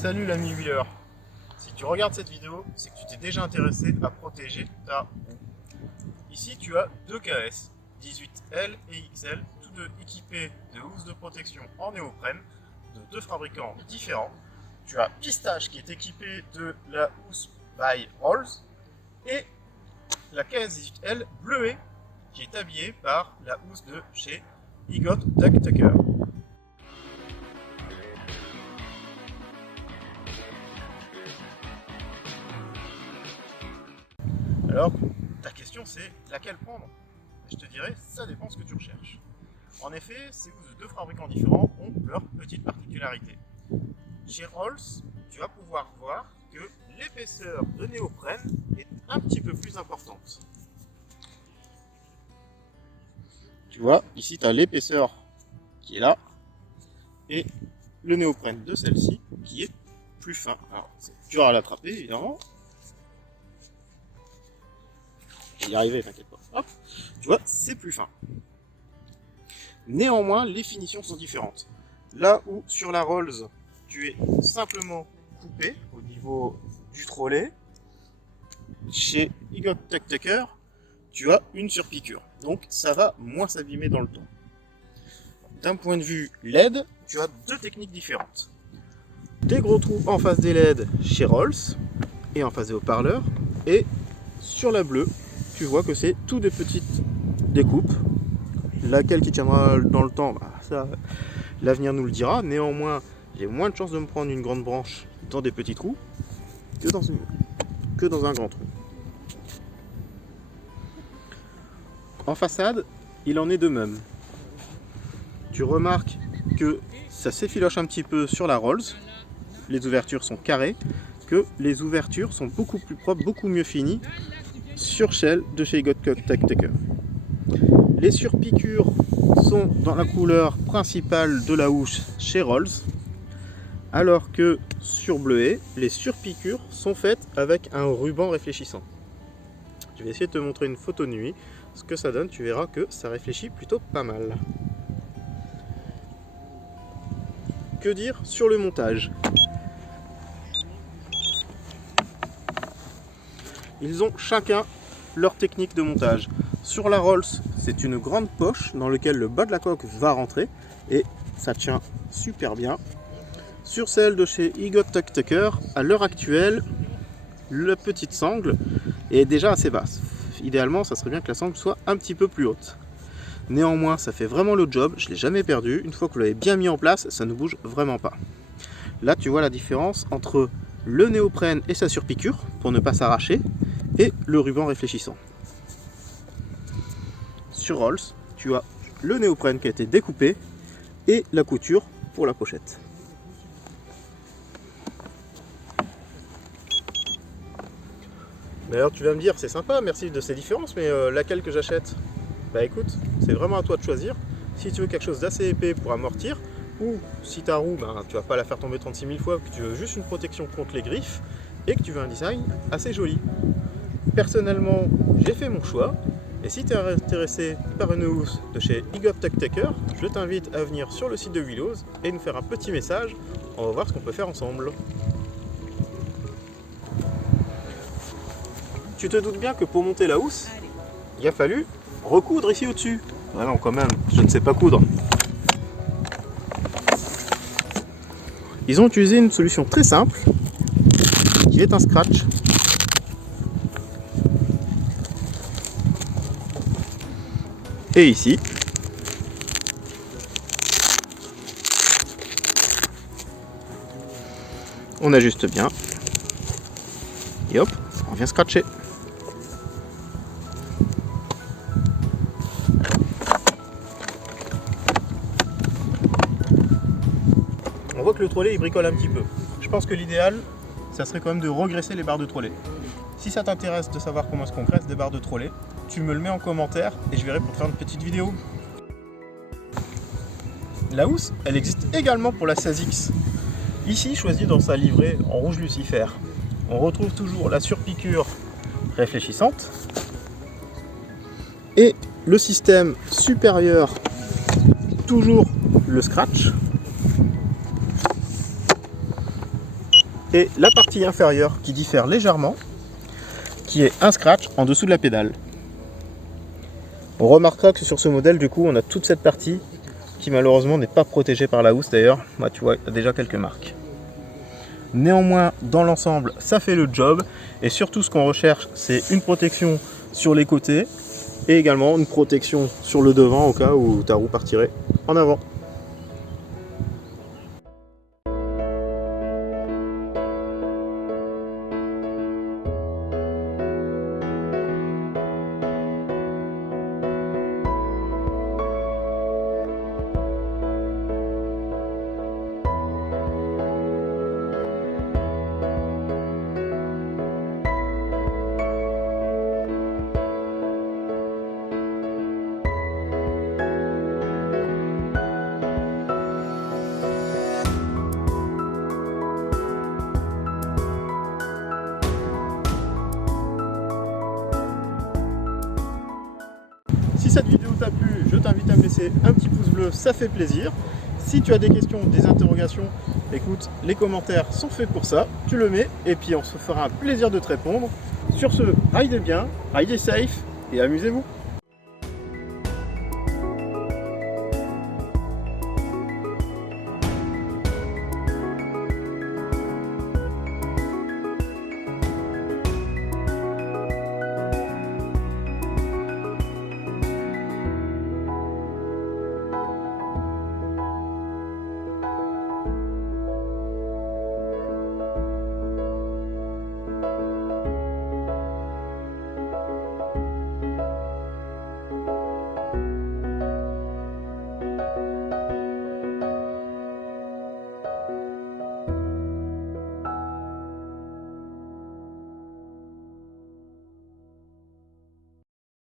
Salut l'ami Wheeler. Si tu regardes cette vidéo, c'est que tu t'es déjà intéressé à protéger ta roue. Ici tu as deux KS, 18L et XL, tous deux équipés de housses de protection en néoprène de deux fabricants différents. Tu as Pistache qui est équipé de la housse by Rolls et la KS 18L bleuée qui est habillée par la housse de chez Higot Tucker. Alors, ta question c'est laquelle prendre? Je te dirais, ça dépend ce que tu recherches. En effet, ces housses de deux fabricants différents ont leurs petites particularités. Chez Rolls, tu vas pouvoir voir que l'épaisseur de néoprène est un petit peu plus importante. Tu vois, ici tu as l'épaisseur qui est là et le néoprène de celle-ci qui est plus fin. Alors, c'est dur à l'attraper évidemment. J'y arrivais, t'inquiète pas. Hop, tu vois, c'est plus fin. Néanmoins, les finitions sont différentes. Là où sur la Rolls, tu es simplement coupé au niveau du trolley, chez Higot Tucker, tu as une surpiqûre. Donc ça va moins s'abîmer dans le temps. D'un point de vue LED, tu as deux techniques différentes. Des gros trous en face des LED chez Rolls et en face des haut-parleurs. Et sur la bleue, tu vois que c'est tout des petites découpes. Laquelle qui tiendra dans le temps, ça, l'avenir nous le dira. Néanmoins, j'ai moins de chances de me prendre une grande branche dans des petits trous que dans un grand trou. En façade, il en est de même. Tu remarques que ça s'effiloche un petit peu sur la Rolls. Les ouvertures sont carrées, que les ouvertures sont beaucoup plus propres, beaucoup mieux finies sur celle de chez Higot Tucker. Les surpiqûres sont dans la couleur principale de la housse chez Rolls, alors que sur bleuet, les surpiqûres sont faites avec un ruban réfléchissant. Je vais essayer de te montrer une photo de nuit. Ce que ça donne, tu verras que ça réfléchit plutôt pas mal. Que dire sur le montage? Ils ont chacun leur technique de montage. Sur la Rolls, c'est une grande poche dans laquelle le bas de la coque va rentrer et ça tient super bien. Sur celle de chez Higot Tucker, à l'heure actuelle, la petite sangle est déjà assez basse. Idéalement, ça serait bien que la sangle soit un petit peu plus haute. Néanmoins, ça fait vraiment le job, je ne l'ai jamais perdu. Une fois que vous l'avez bien mis en place, ça ne bouge vraiment pas. Là, tu vois la différence entre le néoprène et sa surpiqûre, pour ne pas s'arracher, et le ruban réfléchissant. Sur Rolls, tu as le néoprène qui a été découpé et la couture pour la pochette. D'ailleurs, tu vas me dire, c'est sympa, merci de ces différences, mais laquelle que j'achète? Bah écoute, c'est vraiment à toi de choisir. Si tu veux quelque chose d'assez épais pour amortir, ou si ta roue, tu vas pas la faire tomber 36 000 fois, que tu veux juste une protection contre les griffes, et que tu veux un design assez joli. Personnellement, j'ai fait mon choix, et si tu es intéressé par une housse de chez Higot Tucker, je t'invite à venir sur le site de Willows et nous faire un petit message, on va voir ce qu'on peut faire ensemble. Tu te doutes bien que pour monter la housse, il a fallu recoudre ici au-dessus. Ah non, quand même, je ne sais pas coudre. Ils ont utilisé une solution très simple, qui est un scratch. Et ici, on ajuste bien. Et hop, on vient scratcher. On voit que le trolley il bricole un petit peu. Je pense que l'idéal, ça serait quand même de regresser les barres de trolley. Si ça t'intéresse de savoir comment est-ce qu'on graisse des barres de trolley, tu me le mets en commentaire et je verrai pour te faire une petite vidéo. La housse, elle existe également pour la 16X. Ici, choisie dans sa livrée en rouge Lucifer. On retrouve toujours la surpiqûre réfléchissante et le système supérieur, toujours le scratch. et la partie inférieure qui diffère légèrement, qui est un scratch en dessous de la pédale. On remarquera que sur ce modèle, du coup, on a toute cette partie qui malheureusement n'est pas protégée par la housse d'ailleurs. Là, tu vois, il y a déjà quelques marques. Néanmoins, dans l'ensemble, ça fait le job. Et surtout, ce qu'on recherche, c'est une protection sur les côtés et également une protection sur le devant au cas où ta roue partirait en avant. Si cette vidéo t'a plu, je t'invite à me laisser un petit pouce bleu, ça fait plaisir. Si tu as des questions, des interrogations, écoute, les commentaires sont faits pour ça. Tu le mets et puis on se fera un plaisir de te répondre. Sur ce, ridez bien, ridez safe et amusez-vous.